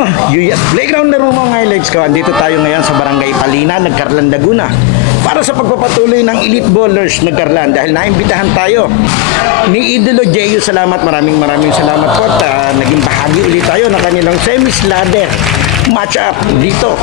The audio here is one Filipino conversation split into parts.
nyo, Yuyas Playground laro mo highlights ko. Andito tayo ngayon sa Barangay Palina, Nagcarlan, Laguna para sa pagpapatuloy ng Elite Bowlers Nagcarlan dahil naimbitahan tayo ni Idolo Jeyo. Salamat, maraming salamat po at naging bahagi ulit tayo ng kanilang semis ladder match up dito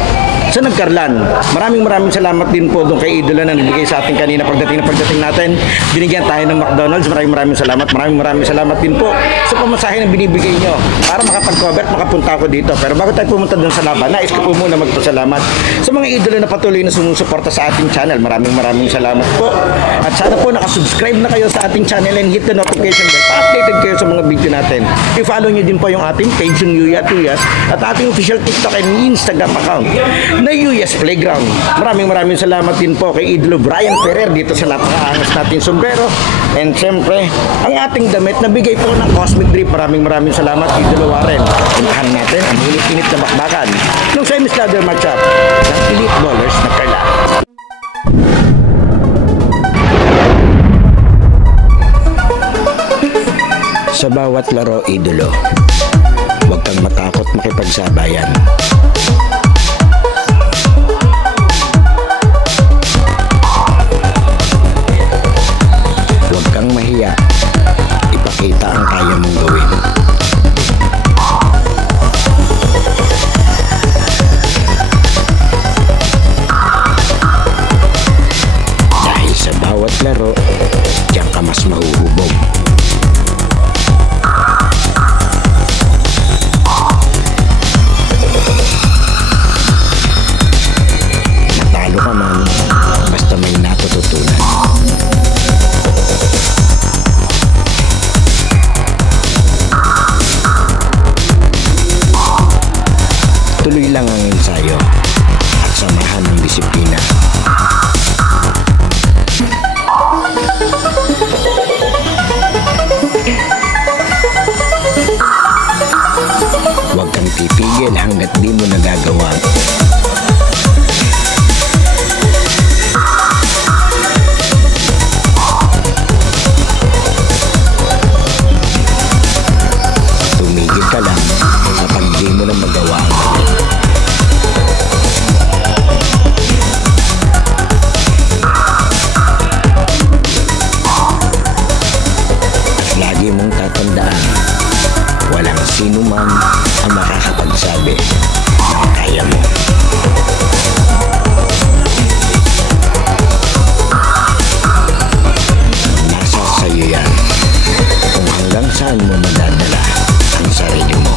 sa Nagcarlan. Maraming salamat din po doon kay Idolo na nagbigay sa atin kanina pagdating natin. Binigyan tayo ng McDonald's. Maraming salamat. Maraming salamat din po sa pamasahe na binibigay nyo para makapag-cover, makapunta ako dito. Pero bago tayo pumunta doon sa laban, nais ko po muna magpasalamat sa mga idolo na patuloy na sumusuporta sa ating channel. Maraming salamat po. At sana po nakasubscribe na kayo sa ating channel and hit the notification bell. Pa-updated kayo sa mga video natin. I-follow nyo din po yung ating page, yung Yuyas, at ating official TikTok and Instagram account na Yuyas Playground. Maraming salamat din po kay Idolo Brian Ferrer dito sa napakaangas nating sombrero. And syempre, ang ating damit na bigay po ng Cosmic Drip. Maraming salamat Idolo Warren. Puntahan natin ang init na bakbakan ng semis ladder matchup ng Elite Bowlers Nagcarlan. Sa bawat laro, idolo, huwag kang matakot makipagsabayan. Huwag kang mahiya. Ipakita ang kaya mong gawin. Dahil sa bawat laro, diyan ka mas mahuhubog. Matalo ka man, basta may natututunan. Tuloy lang ang ensayo at samahan ng disiplina. Huwag kang pipigil hanggat di mo nagagawa. Tumigil ka lang kapag di mo na magawa. Lagi mong tatandaan, walang sino man ang makakapagsabi na kaya mo. Nasa sayo yan kung hanggang saan mo madadala ang sarili mo.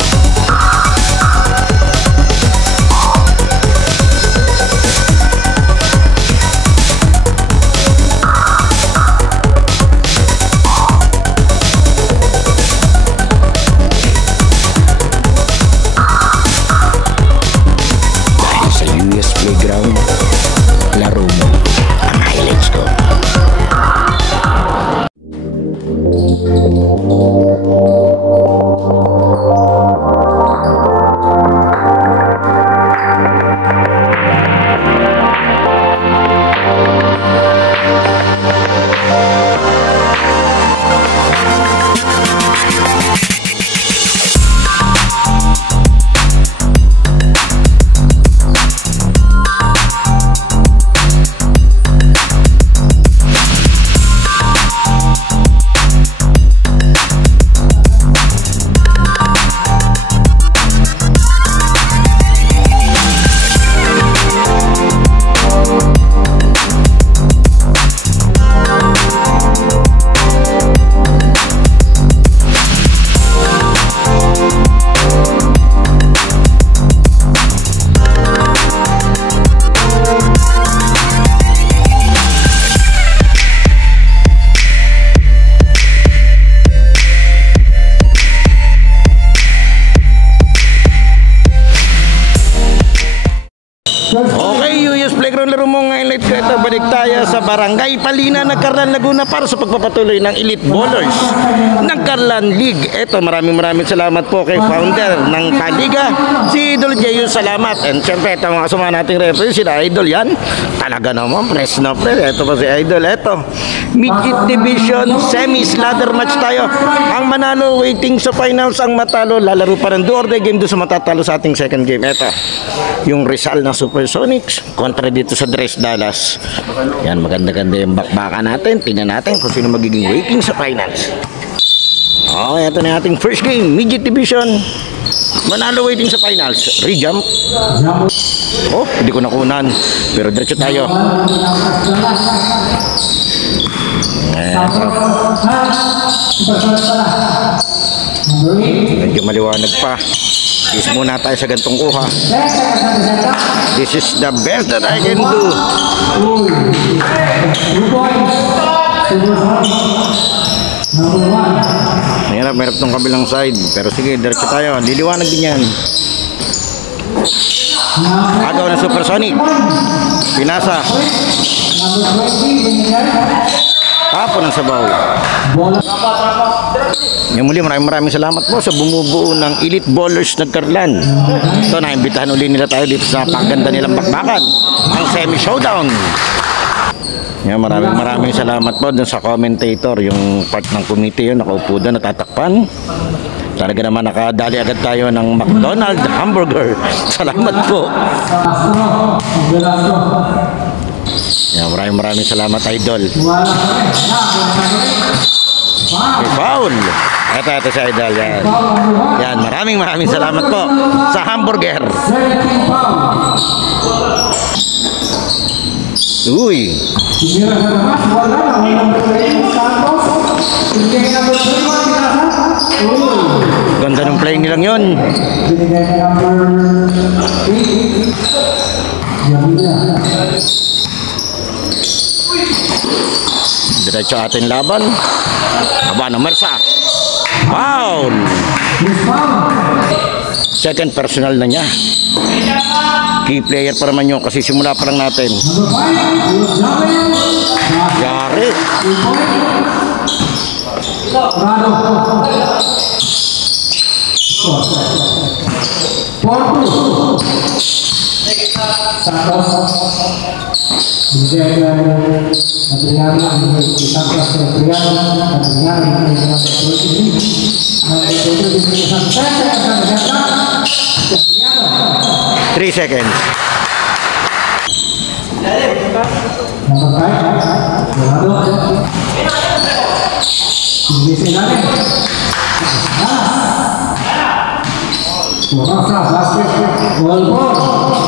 Playground, laro mo ang highlights ko. Okay, Yuyas Playground laro mga elite ko, ito balik tayo sa Barangay Palina ng Carlan, Laguna para sa pagpapatuloy ng Elite Ballers ng Carlan League. Ito, maraming salamat po kay founder ng Kaliga, si Idol Jeyo, salamat. And syempre, ito mga kasama nating referee, sila Idol yan. Talaga naman, press na press. Ito pa si Idol, ito. Midget Division, semi-ladder match tayo. Ang manalo waiting sa finals, ang matalo lalaro pa ng do or die game doon sa matatalo sa ating second game. Ito, yung Rizal ng Supersonics kontra dito sa Dres Dallas. Yan, maganda-ganda yung bakbakan natin. Tingnan natin kung sino magiging waiting sa finals. Okay, ito na ating first game. Midget Division, manalo waiting sa finals. Re-jump. Oh, hindi ko nakunan. Pero diretso tayo. Medyo maliwanag pa. Is muna tayo sa gantong kuha. This is the best that I can do. Mahirap tong kabilang side. Pero sige, diretso tayo. Liliwanag din yan. Agaw ng Supersonic. Pinasa. Tapon ng sabaw. Yung muli, maraming salamat po sa bumubuo ng Elite Ballers ng Carlan. Ito, naimbitahan uli nila tayo dito sa paganda nilang bakbakan, ang semi-showdown. Yan, maraming salamat po dun sa commentator, yung part ng committee yun, nakaupo doon, natatakpan. Talaga naman nakadali agad tayo ng McDonald's hamburger. Salamat po. Yan, maraming salamat, Idol. May foul. Ito si Idol. Yan. Yan, maraming salamat po sa hamburger. Uy. Ganda ng play nilang yun. Diretso atin laban. Aba ng Mersa. Foul. Second personal na niya. Key player pa naman yun kasi simula pa lang natin. Yari. Three seconds.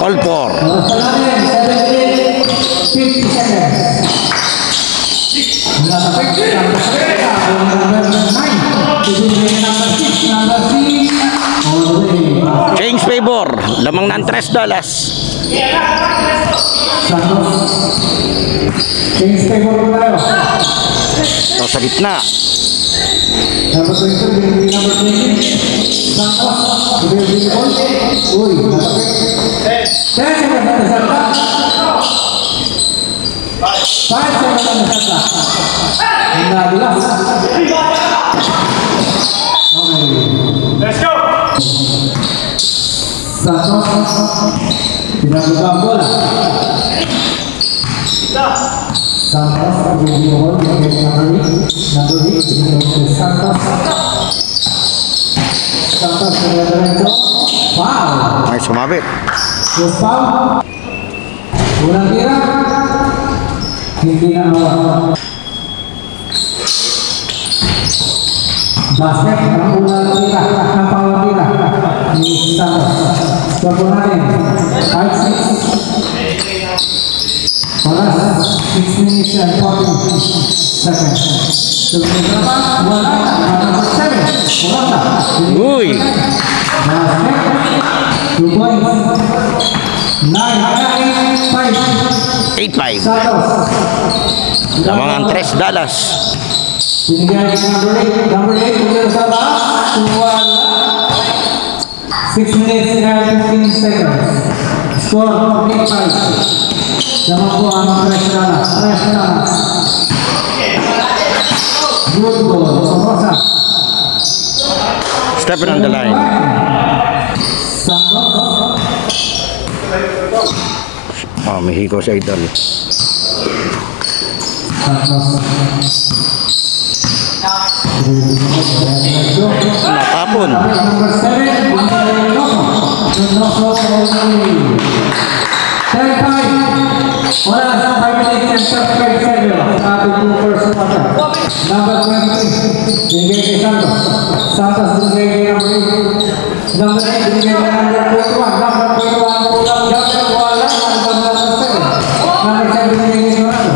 All four. 50 seconds. Change favor. Lamang ng Tres Dallas. Change favor tayo. So, sa gitna. Number 20, number 20. Santos. Uy, 10 seconds na Santos. 5 seconds na Santos. Nadulas. Okay. Let's go! Santos. Pinabuka ang bola. Santos, pag-ibigol, number 8, Santos. Santos, pag-ibigol, foul. Ay, sumabit. Yes, foul. Unang tira. Hindi na nawala. Basket, ang unang tira, ang pawang tira ni Santos. Skor natin, 5-6. Oras, 6 minutes and 40 seconds. Susunod naman, wala, number 7. Wala. Uy. Basket, 2 points. 9-5. 8-5. Santos. Lamang ang Tres Dallas. Binigyan ng number 8, kumira sa taas, wala. 6 minutes and 15 seconds. Score, 8-5. Sama po ang Presnala. Good ball. Rosa. Stepping on the line. Santos. Oh, may hiko sa idol. Natapon. Number 7, Wala, 5 minutes and 35 seconds. Sabi ko first quarter. Number 23, binigay kay Santos. Santos binigay kay number 8. Number 8, binigay kay number 21. Number 21, pulang jumper, wala. Number 7. Number 7, binigay kay Dorado.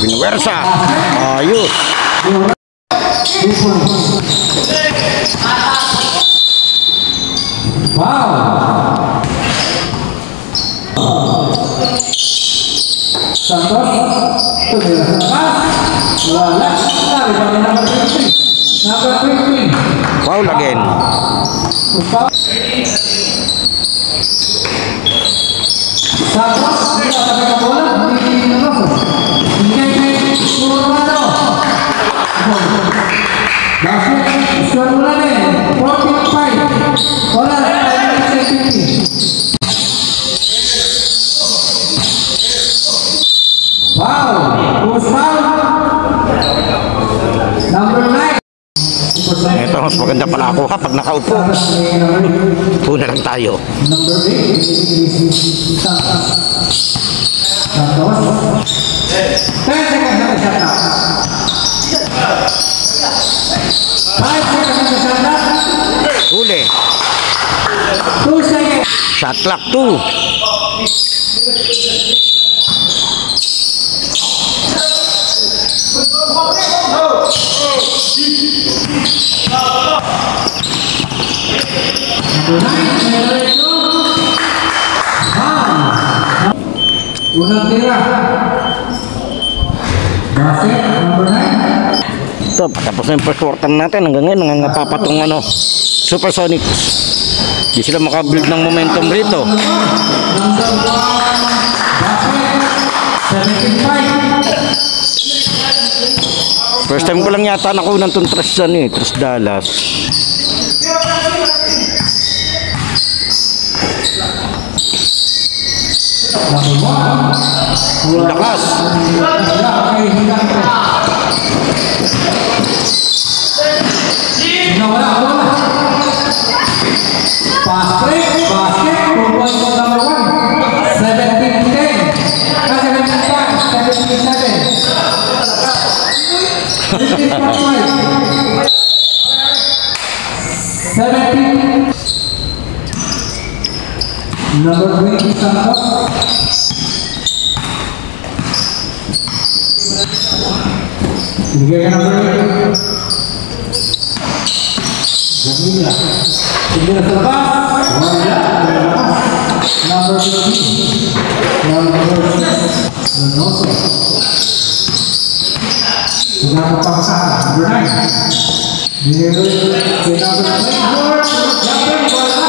Pinuwersa. Ayos. 2 points. Wow! Santos, tumira sa taas. Wala. Naribali number 15. Number 15. Foul again. Santos, hindi ka tabi ka bola. Hindi Rosso. Hindi kay Surmano. Basket, score mula din. 14-5. Wala. Wow! Who's foul? Number 9. Ito, mas maganda pala ako kapag nakaupo. Upo na lang tayo. Number 8. Santos. 10 seconds na shot na. 5 seconds na shot na. Huli. 2 seconds. Shot clock 2. Number 9. Unang tira. Basket, number 9. Ito, patapos na yung first quarter natin. Hanggang ngayon, nangangapapatong Supersonics. Di sila makabuild ng momentum rito. Number 1. Basket, 17-5. First time ko lang yata nakunan itong Tres Dallas. Ang lakas. Number 20, Santos. Bigay ka number 8. Jamila. Jamila sa labas. Wala. Number 15. Number 6. Renoso. Pinapapakasaka. Number 9. Bigay kay number 24. Jumper. Wala.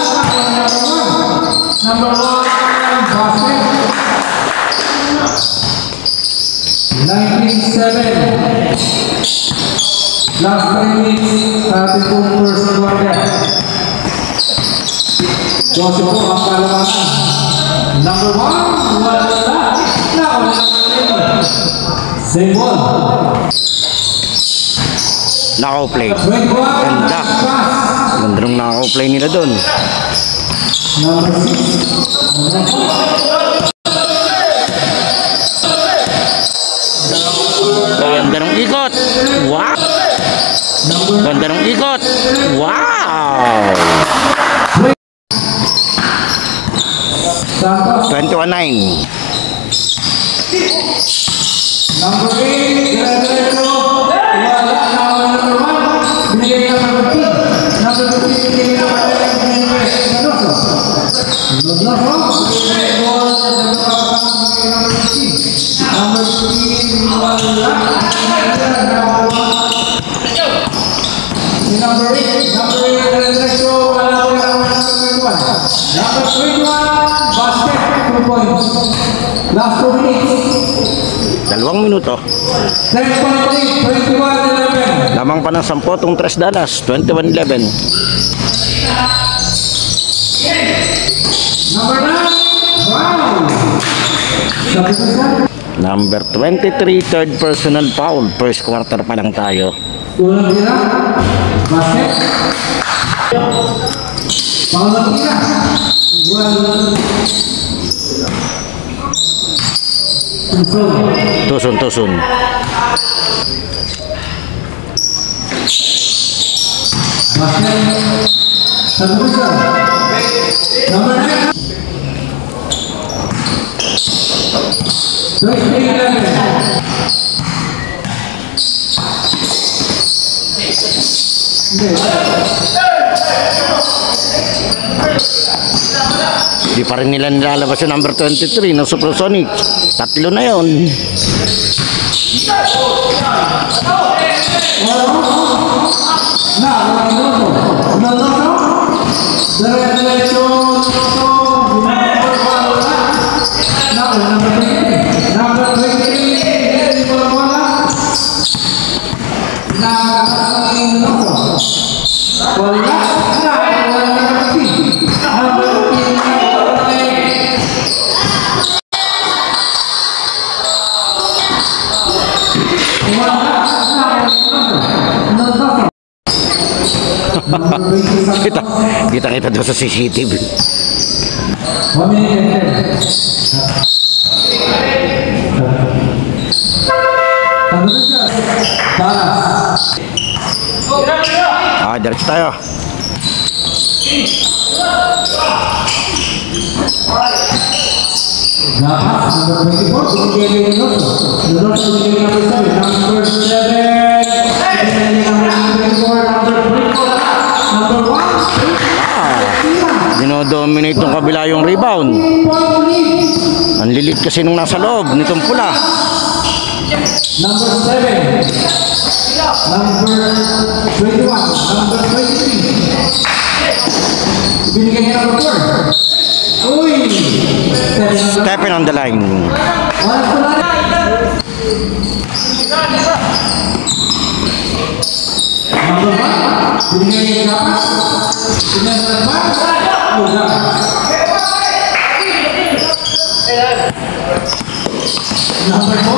Number 1. Basket. 19-7. Last 3 minutes, ating pong first quarter. Joseph po ang kalamangan. Number 1, wala. Same ball. Naka-play. 21, Ganda. pass. Ganda nung naka-play nila doon. Number 6. Ganda ng ikot. Wow! Ganda ng ikot. Wow! Santos. 21-9. Number 8, Guerrero. Wala. Number 1, binigay ka number 15. Number 15, binigay ka number 11. Renoso. Renoso. Binigay ball sa number 15. Number 15, wala. Number 1. Si number 8. Number 8 na diretso. Wala ko yung number 21. Number 21, basket, 2 points. Last 2 minutes. 2 minuto. 10.3, 21-11. Lamang pa ng 10 tong Tres Dallas. 21-11. Number 9, wow! Sabi ko sa Number 23, third personal foul. First quarter pa lang tayo. unang tira, basket. Pangalang tira. Well, Tusun. basket. Satu besar. Number 9. 23-11. Di pa rin nila nilalabas yung number 23 ng Supersonic. 3 na yon. Kita doon sa CCTV. Diretso tayo. Dinodominate ng kabila yung rebound. Ang lilit kasi nung nasa loob nitong pula. Number 7, number 21, number 23. Binigyan niya number 4. Uy! Stephen on the line. Number 1, binigyan niya dapat. Binigyan niya dapat. Number 1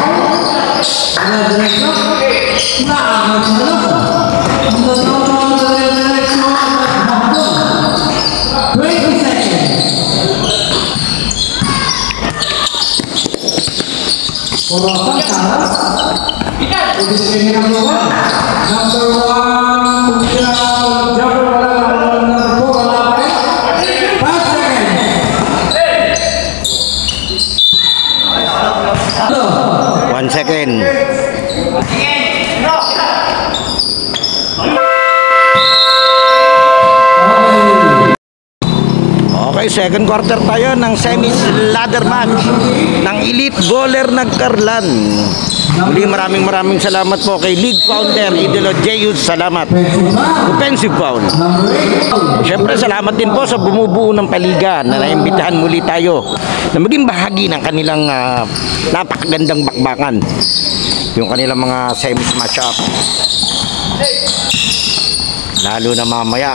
second. Okay, second quarter tayo ng semis ladder match ng Elite Bowler ng Carlan. Muli maraming salamat po kay League Founder Idolo Jeyus. Salamat. Offensive foul. Siyempre salamat din po sa bumubuo ng paliga na naimbitahan muli tayo na maging bahagi ng kanilang napakagandang bakbakan. Yung kanilang mga semis match-up. Lalo na mamaya,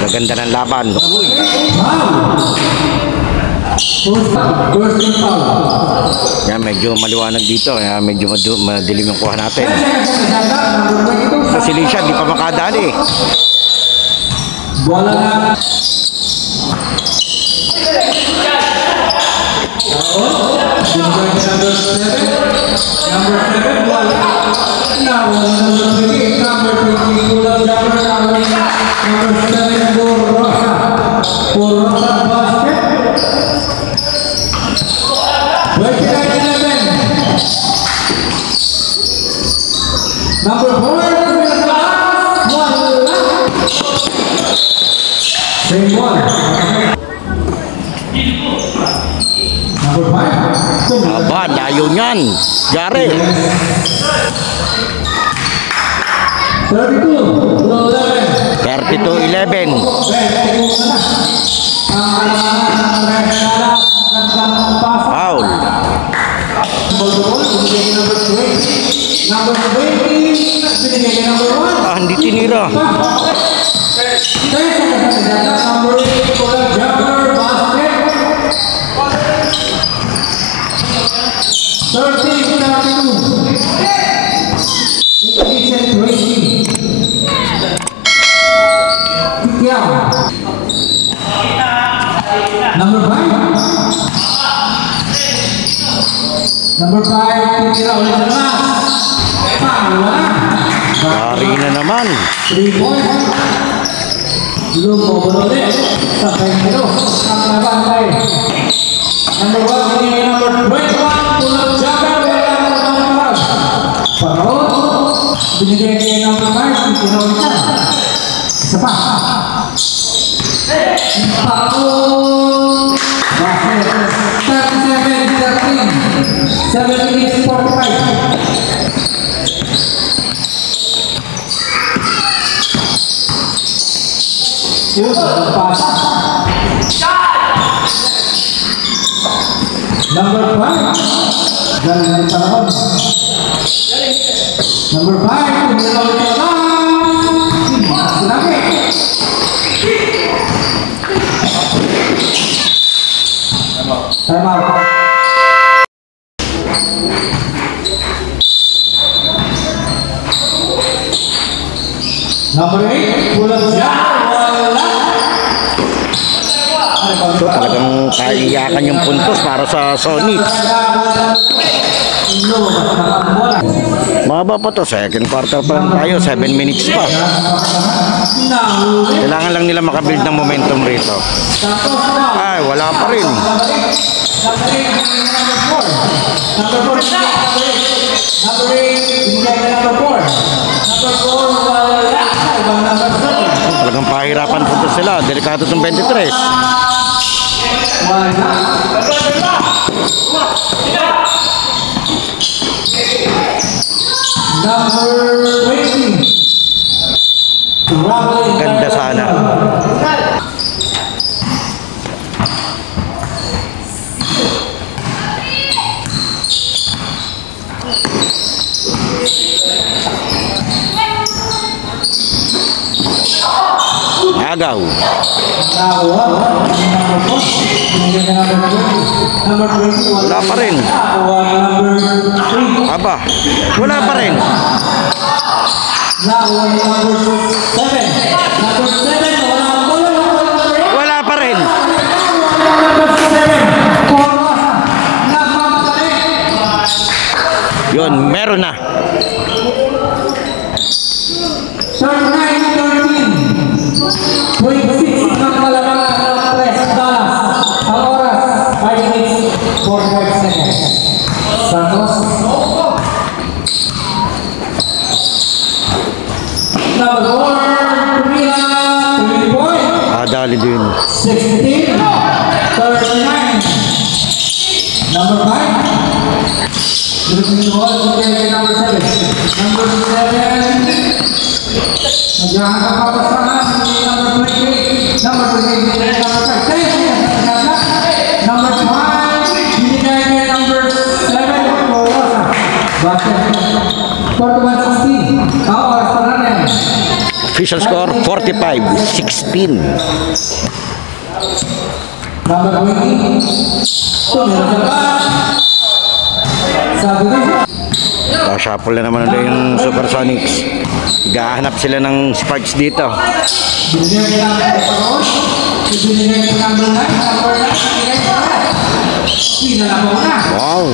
gaganda ng laban. Yan, medyo maliwanag dito. Yan, medyo madilim yung kuha natin. Sa Silisya, di pa makadali. Number 4, same one. Number 5. Aba, layo niyan. Jare. 32 to 11. 22-11. Foul. Ah, hindi tinira. Number 5, tira ulit na naman. Dari na naman. 3 points. Lumobon ulit sa 22. Ang nabantay. Number 1, hindi number 21. Tulad Jabber. Wala na naman. Paroon. Binigay kay number 5. Tira ulit na. Isa pa. Paroon. Basket. 37-13. 7 minutes 45. Number 5. Galing ng panahon. Number 5. Tumulong ka lang. Sinabi. Time out. Number 8. Pulang siya. So, talagang kaiyakan yung puntos para sa Sonic. Mababa pa to, second quarter pa lang tayo, 7 minutes pa. Kailangan lang nila makabuild ng momentum rito. Ay, wala pa rin. Talagang pahirapan puntos sila, delikado itong 23. Ganda sana. Agaw. Wala pa rin. Aba, wala pa rin. Wala pa rin. Yun, meron na. 26 ng kalamangan ng Tres Dallas. Ang oras, 5 minutes, 45 seconds. Santos. Number 4, Pumila, 3 points. Dali din. 16, 39. Number 5. Dribbling the ball, number 7. Number 7. Naghahanap pa pa sa number 28. Number 28, number 5. Number 5, binigay kay number 7. Basket. 41-16. Ang oras pa na rin. Official score 45-16. Number 20. Tumira sa ba? Sabi ko siya. Shuffle na naman nila yung Supersonics. Gahanap sila ng sparks dito. Binigay kay number 4. Binigay kay number 9. Number 9. Binigay kay number 9. Pinalabaw na. Wow.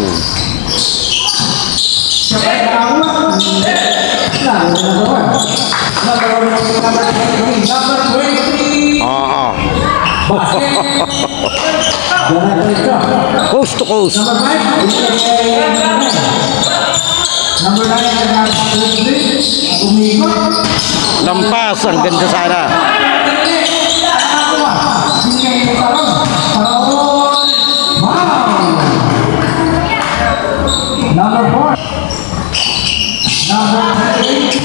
Sabay na ako. Lalo na nabawan. Number 23. Number 20. Oo. Basket. Ganun pa ito. Coast to coast. Number 5. Number 9. Number 9. Umikot. Lampas. Ang ganda sana. Number 4. Number 8.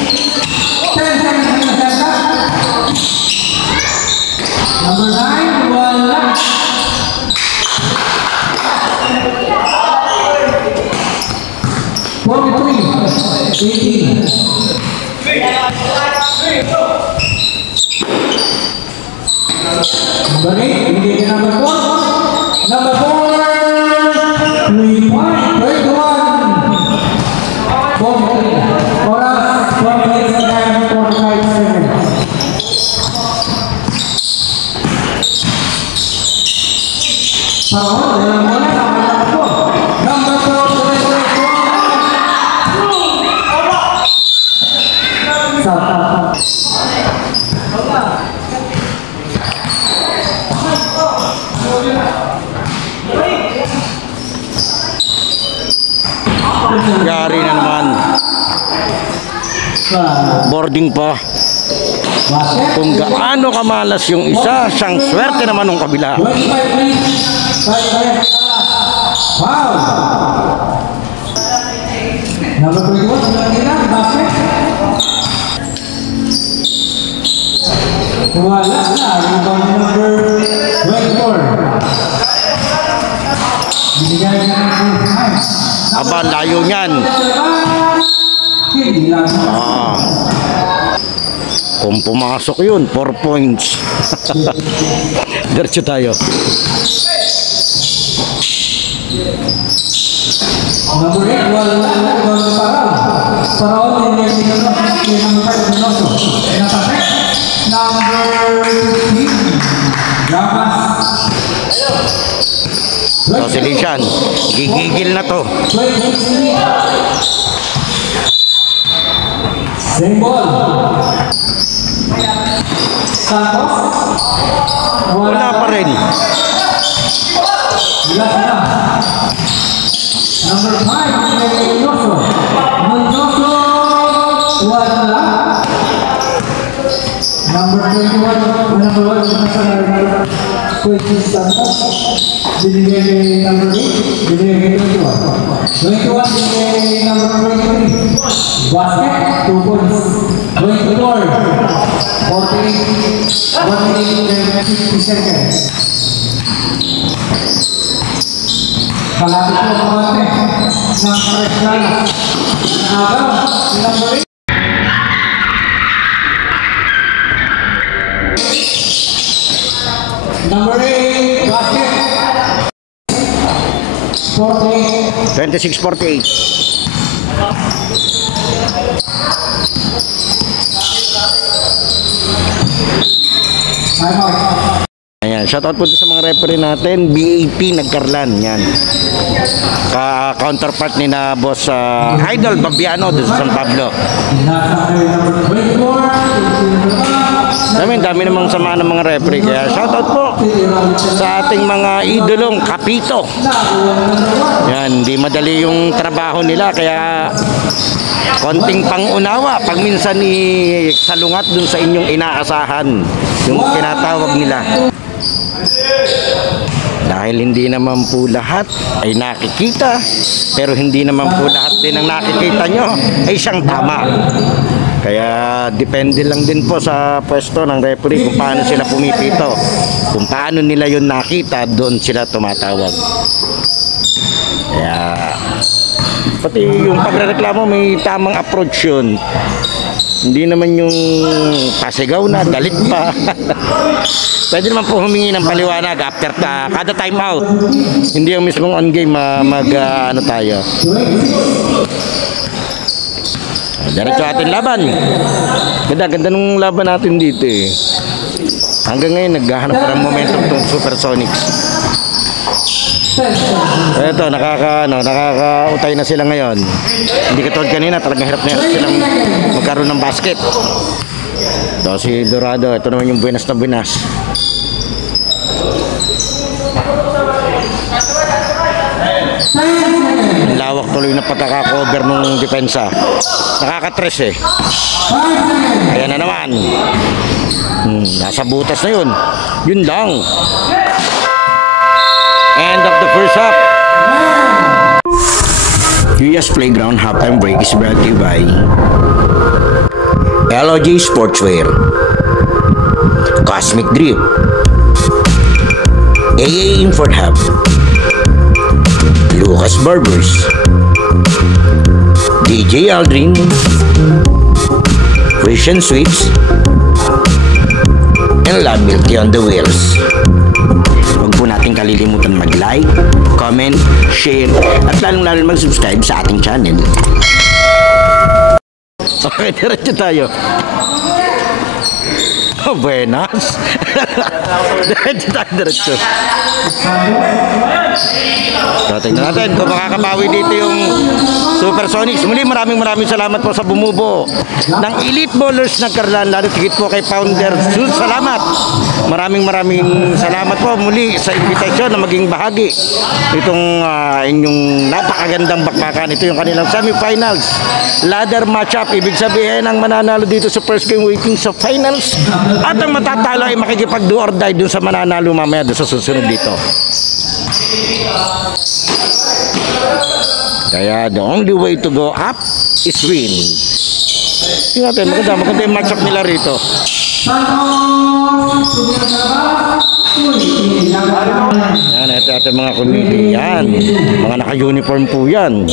10 seconds in the center. Number 8, binigay kay number 4. Number 4, 3 point, 31. Oras, 12 minutes and 45 seconds. Parang, walang muna, number 4, 23. Yari na naman. Boarding pa. Kung gaano kamalas yung isa, siyang swerte naman ng kabila. 25 minutes. Wow! Number 21, basket. Wala na. Rebound number 24. Binigay na ng 5. Aba, layo niyan. Hindi lang. Kung pumasok yun, 4 points. Diretso tayo. Number 8, wala Paraon, number 5, Noso. Number 15, Gamas. So, si Lishan, gigigil na to. Same ball. Santos. Wala pa rin. Last na. Number 5, Noso. Noso. Wala. Number 21, number 1, Santos. Binigay kay number 8, binigay kay 21. 21, binigay kay number 23. Basket, 2 points. 24, 48, 1 minute and 50 seconds. Kalapit po kumante ng Fresnal. Agaw, number 8. Number 8, basket. 48. 26-48. Time out. Ayan, shoutout po sa mga referee natin. BAP nagkarlan. Yan. Ka-counterpart ni na boss Idol Babiano doon sa San Pablo. Dami namang sama ng mga referee. Kaya shoutout po sa ating mga idolong kapito. Yan, di madali yung trabaho nila. Kaya konting pangunawa pag minsan salungat dun sa inyong inaasahan. Yung tinatawag nila. Dahil hindi naman po lahat ay nakikita, pero hindi naman po lahat din ang nakikita nyo ay siyang tama. Kaya depende lang din po sa pwesto ng referee kung paano sila pumipito. Kung paano nila yun nakita, doon sila tumatawag. Kaya pati yung pagrereklamo may tamang approach yun. Hindi naman yung pasigaw na, galit pa. Pwede naman po humingi ng paliwanag after kada time out. Hindi yung mismong on game ano tayo. Diretso atin laban. Ganda nung laban natin dito eh. Hanggang ngayon naghahanap pa ng momentum tong Supersonics. Eto, nakakautay na sila ngayon. Hindi katulad kanina, talagang hirap na hirap silang magkaroon ng basket. Ito si Dorado, ito naman yung buenas na buenas. Ang lawak tuloy na pagkakakover ng depensa. Nakakatres eh. Ayan na naman. Nasa butas na yun. Yun lang. End of the first half. UAS Playground halftime break is brought to you by LOG Sportswear, Cosmic Drip, AA Import Hub, Lucas Barbers, DJ Aldrin, Christian Sweets, and Love Milky on the wheels. Huwag po natin kalilimutan mag-like, comment, share, at lalong-lalo mag-subscribe sa ating channel. Okay, diretso tayo. Oh, buenas. Diretso tayo, diretso. So, tingnan natin kung makakabawi dito yung Supersonics. Muli, maraming salamat po sa bumubo ng Elite Ballers ng Carlan. Lalo tigit po kay Founder Sus. Salamat. Maraming salamat po muli sa invitation na maging bahagi itong inyong napakagandang bakbakan. Ito yung kanilang semifinals ladder matchup. Ibig sabihin ang mananalo dito sa first game waiting sa finals at ang matatalo ay makikipag-do or die dun sa mananalo mamaya dun sa susunod dito. Kaya the only way to go up is win. Tingnan natin, maganda yung matchup nila rito. Yan, ito ating mga committee. Yan, mga naka-uniform po yan.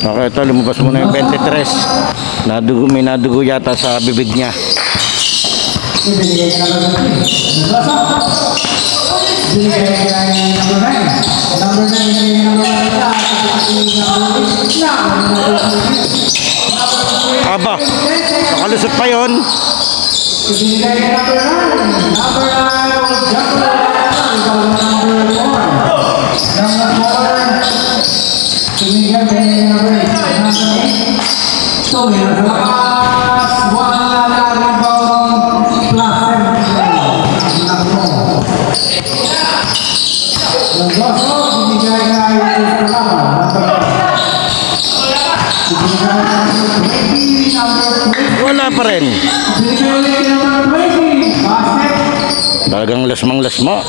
Okay, ito, lumabas muna yung 23. May nadugo yata sa bibig niya. Aba, nakalusot pa yun. Wala pa rin. Talagang lasmo.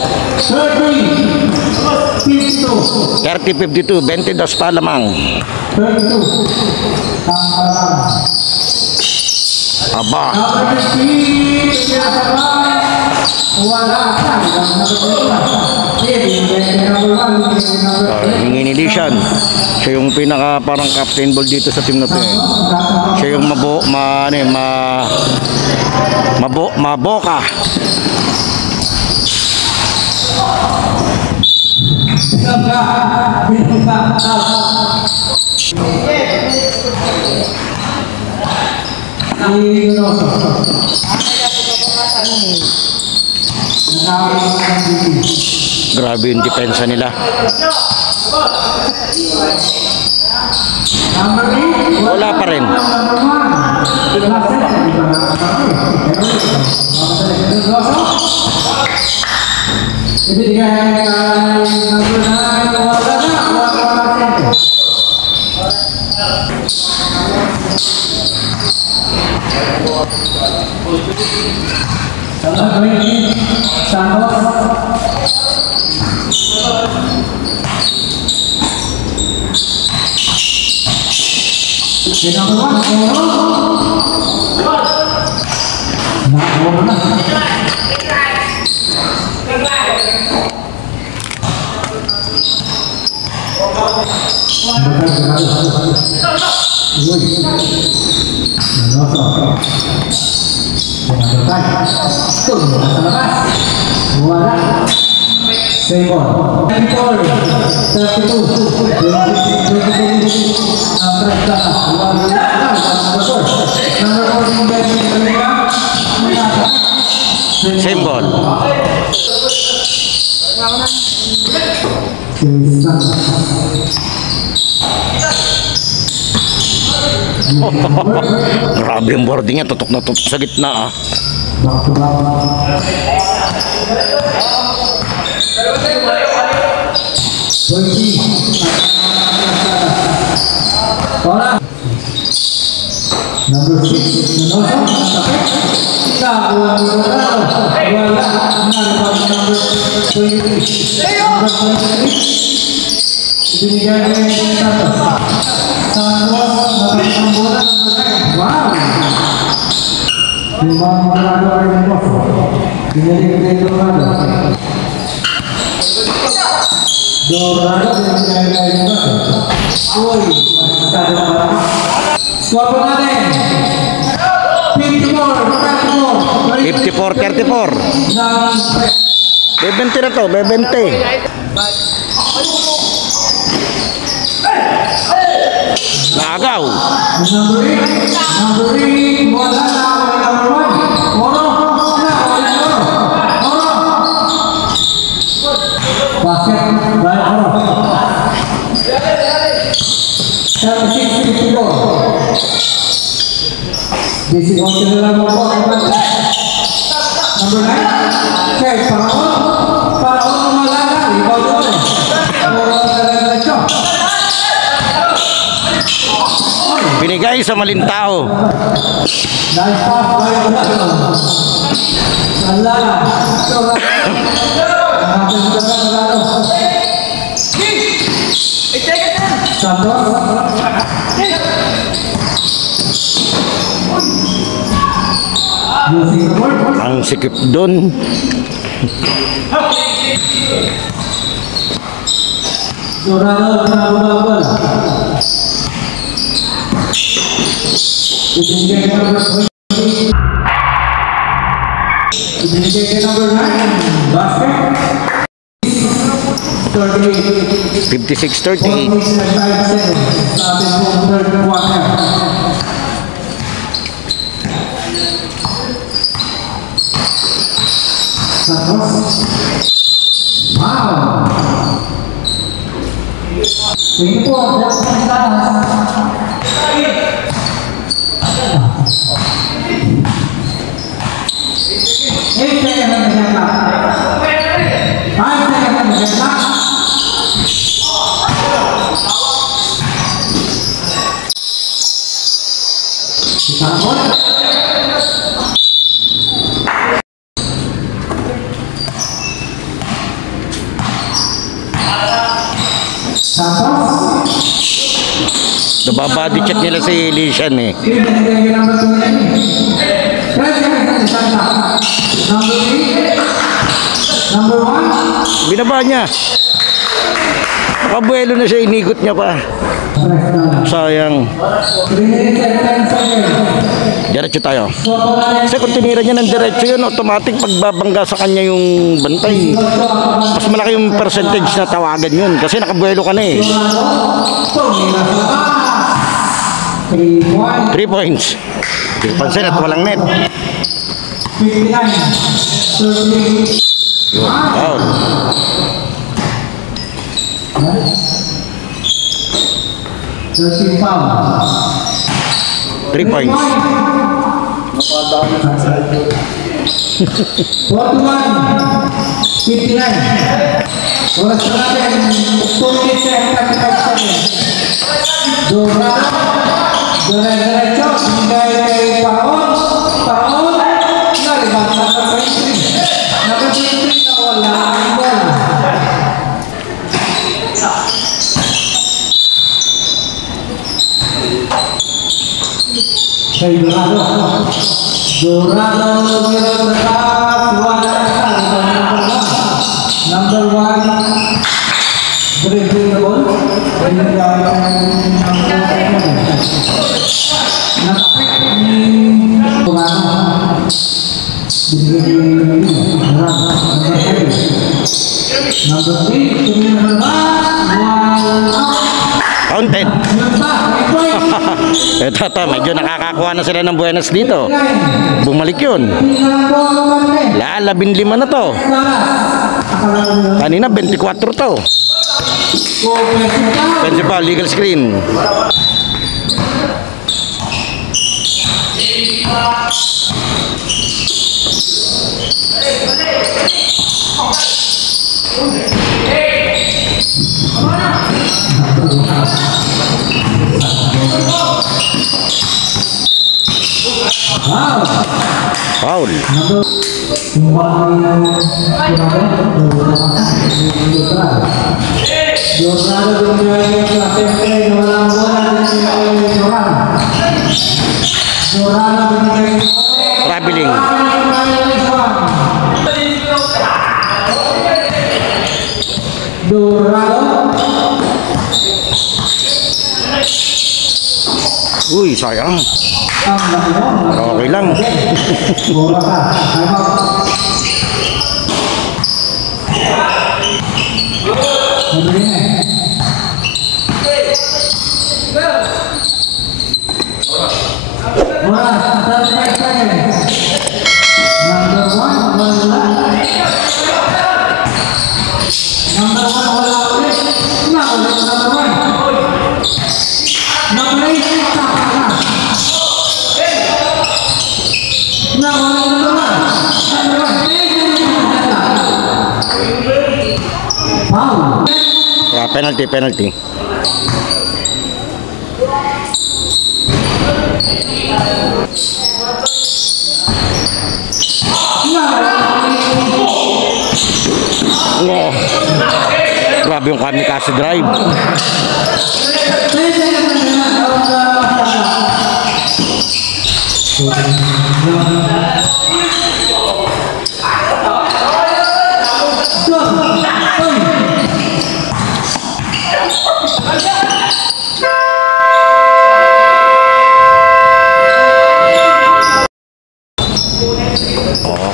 30-52, 22 pa lamang. Aba. Hingin edition. Siya yung pinaka parang captain ball dito sa team na to. Siya yung maboka. Grabe yung depensa nila. Wala pa rin. Symbol. Grabe yung boarding niya, tutok na tutok sa gitna ah. Number 6, Dorado Score po natin. 54-34. Bebente na to, bebente. Nagaw. Number 8, wala na number 1. Oro, basket, by Oro. 76-54. This is all the level of number 9. Okay, Paraon Malala, ikaw doon. Binigay sa maling tao. Nice pass by Malala. Malala. Ang sikip doon. Dorado na bola. Ibigay number 9. Basket. 56-38. Wow. Ini po ang Nababody check nila si Lisian eh. Number 1. Binaba niya. Nakabuelo na siya, inigot niya pa. Sayang. Diretso tayo. Kasi kung tinira niya ng diretso yun, automatic pagbabangga sa kanya yung bantay. Mas malaki yung percentage na tawagan yun. Kasi nakabuelo ka na eh. 3 points. Pansin at walang net. 59. Yun, foul. Foul. 3 points. 41. 59. Oras natin 2 minutes and 35 seconds. Diretso, binigay kay Paraon. Nalibat na sa 23. Naka 23 na wala ang bola. Kay Dorado meron na wala number 1. Dribbling the ball. Counted. Ito, medyo nakakakuha na sila ng buenas dito. Bumalik yun. 15 na to. Kanina 24 to. Principal, legal screen. Foul. Traveling. Uy, sayang. Ang laki mo. Okay lang. Bola ka. Time out. Mabilis na eh. Bola, 35 seconds. Number 1, wala. Number 1, wala ulit. Naulit number 1. Number 8, tapa ka. Naulit number 1. Foul. Yeah, penalty. Oh. Grabe yung kamikaze drive.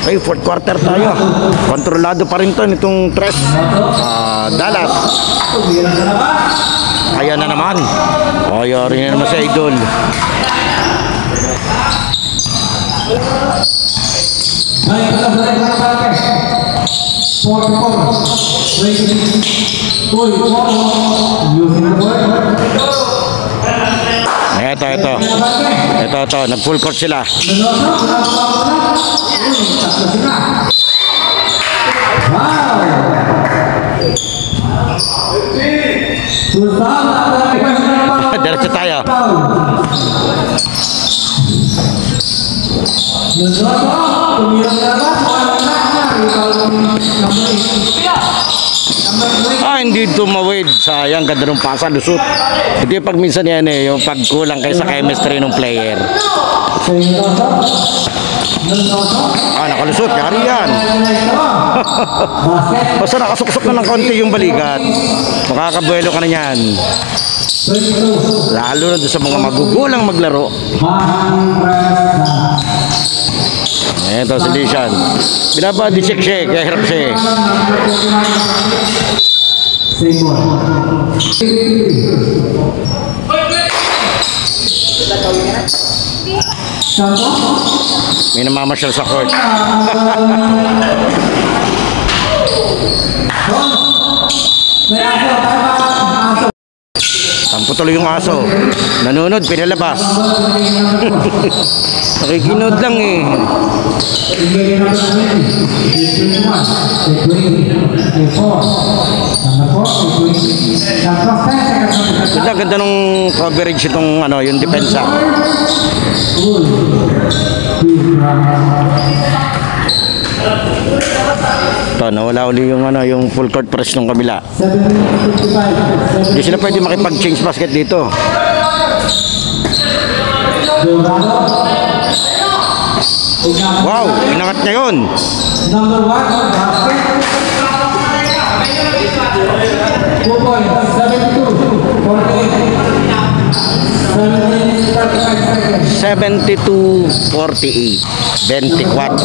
Okay, fourth quarter tayo. Kontrolado pa rin to nitong Tres. Dallas. Ayan na naman. Yari na naman sa Idol. Ito. Nag-full court sila. Diretso tayo. Hindi tumawid. Sayang, ganda ng pasa, lusot. Hindi pag minsan yan yung pagkulang kayo sa chemistry ng player. Nakalusot, yari yan. Basta nakasuksok na ng konti yung balikat, makakabuelo ka na yan. Lalo na doon sa mga magugulang maglaro. Ito si Lishan. Binaba di check siya, kaya hirap siya. May namamasyal sa court. Tampo tuloy yung aso. Nanunod, pinalabas. Nakikinod lang eh. Ganda nung coverage itong yung depensa. Ito, nawala uli yung full court press ng kabila. Hindi sila pwede makipag-change basket dito. Wow, inangat niya yun. Number 1 basket. 72-48. 24.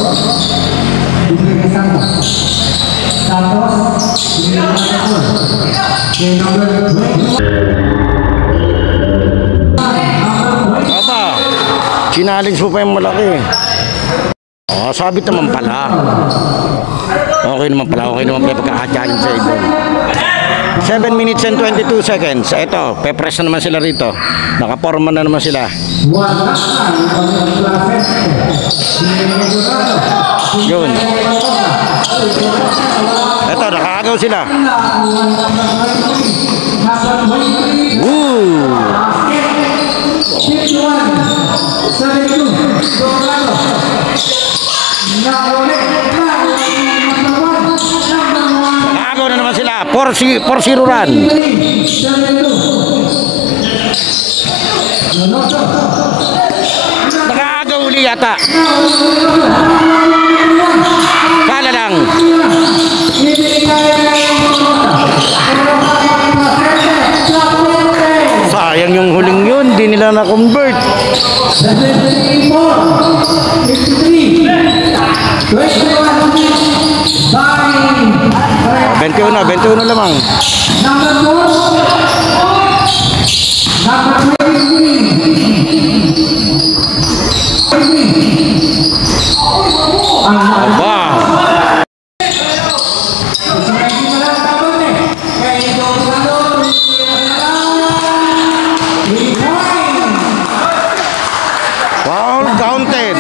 Aba, challenge mo pa yung malaki. Sabit naman pala. Okay naman pala pagkaka-challenge sa idol. 7 minutes and 22 seconds. Ito, pepress na naman sila rito. Nakaporma na naman sila. Yun. Ito, nakakagaw sila. Woo! Nakagaw na naman sila. 4-0 run. Nakagaw uli yata. Kala lang. sayang yung huling yun, di nila na-convert. 54, 53, 21, 21 lamang. number 4, number 23. Aba. Foul counted.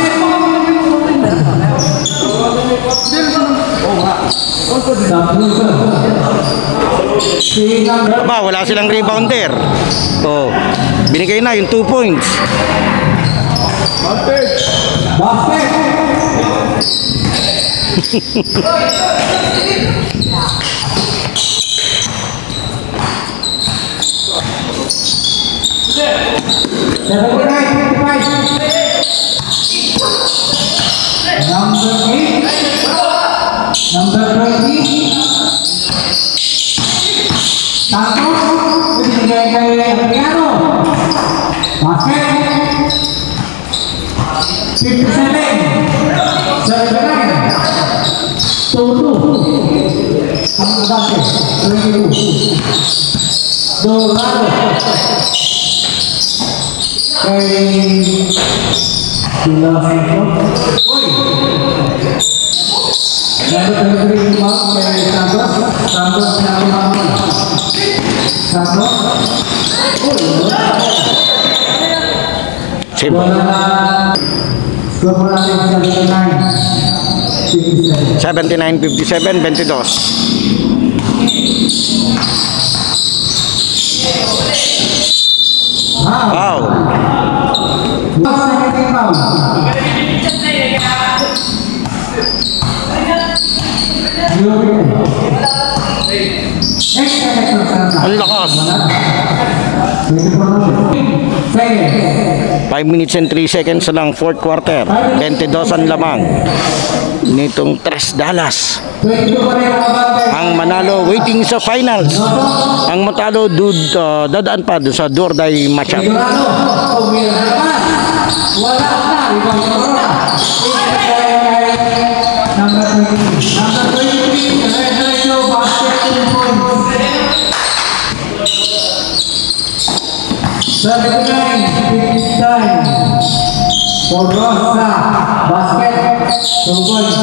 Aba, wala silang rebounder. Oh, binigay na yung 2 points. Number 20, Santos, binigay kay Adriano. Basket, 57, 79, 2-2. Ang basket, 22. Dorado. Kay Dulahanto. Number 23 Mark kay Santos. Santos na kumamon. Santos. Sip. Wala na. Score mo natin 79-57, 22. Wow. Second foul. Ang lakas. 5 minutes and 3 seconds na lang, fourth quarter. 22 ang lamang nitong Tres Dallas. Ang manalo waiting sa finals. Ang matalo dadaan pa doon sa Dorday matchup. For Rosa, basket, 2 points.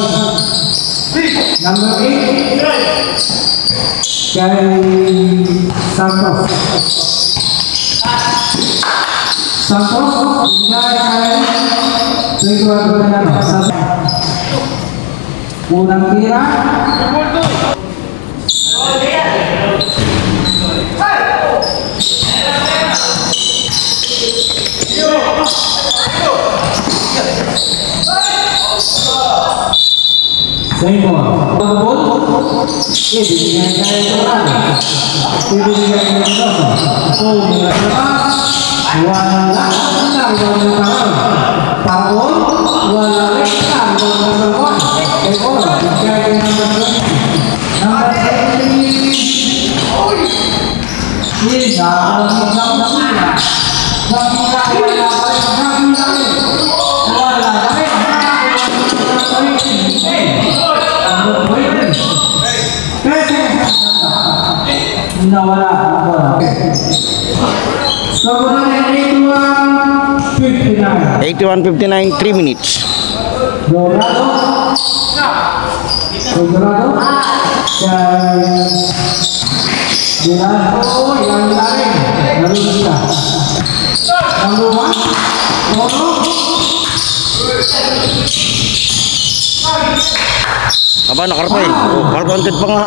Number 8, kay Santos. Santos, binigay kay Pedro Adriano. Unang tira. Same ball. Ball. Ibigay kay Dorado. Ibigay kay Mendoza. Wala na Pagod. Wala rin na number 1. Kay Oro. Ibigay kay number 20. Number 20. Isa. Nawala ang bola. Score na 81-59, 3 minutes. Dorado. Dorado yang lain. Lalu kita. Number 1. Toro. Aba, nakarapay. Oh, foul counted pa nga.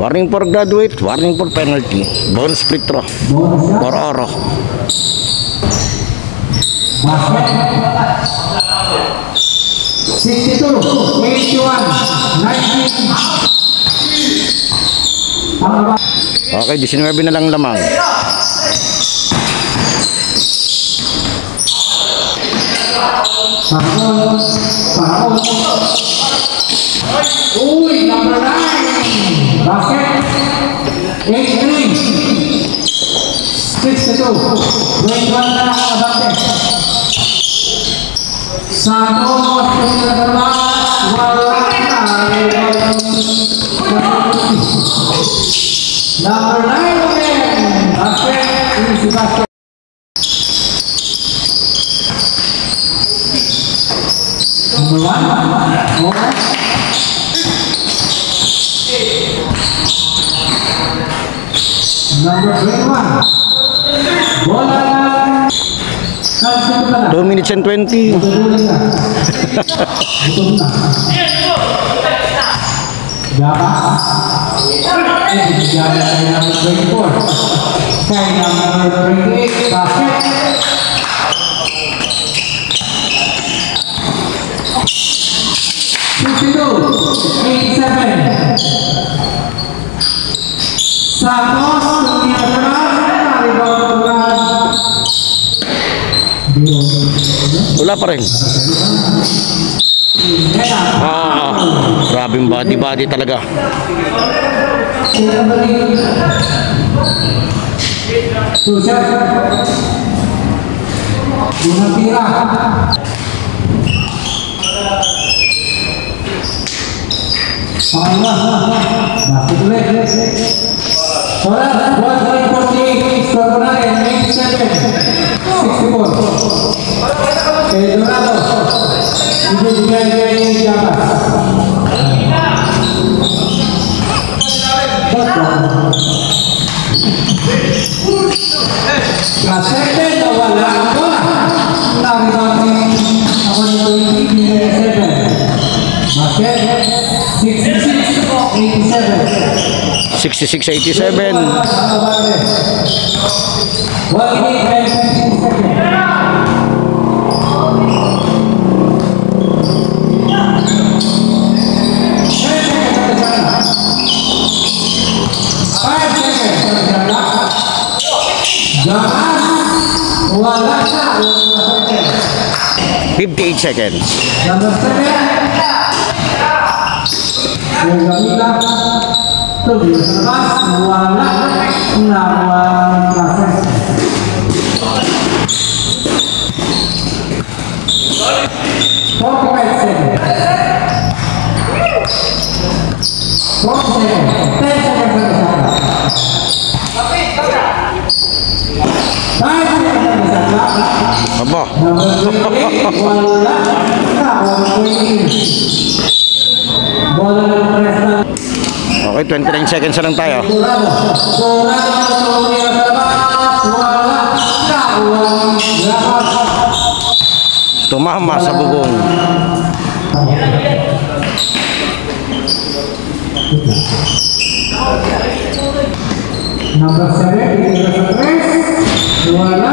Warning for graduate, warning for penalty. Bonus free throw. For Oro. Basket. 62, 81, 19. Okay, 19 na lang lamang. Paul. Uy, number 9. Basket. 8-3. 21 na nakakabante. Santos, wala Number 9 again. Basket is the basket. Number 1. Okay. Number 21. Bola. 2 minutes and 20. Gutom na. Gaba. Gaba kay number 24. Kay number 28. Basket. Santos, Wala pa rin. Grabing body talaga. Susah. Bunga tira. Masuk ulit. Orang buat 40 skor menarik 64. Dorado. Ini juga di atas. Kasete wala bola. Nari ako nito 66-87. Wala na. 58 seconds. Number 7. Yung gamita. Tuloy sa labas. Wala. Nawang klase. Aba. Okay, 29 seconds na lang tayo. Tumama sa bubong. Number 7, wala.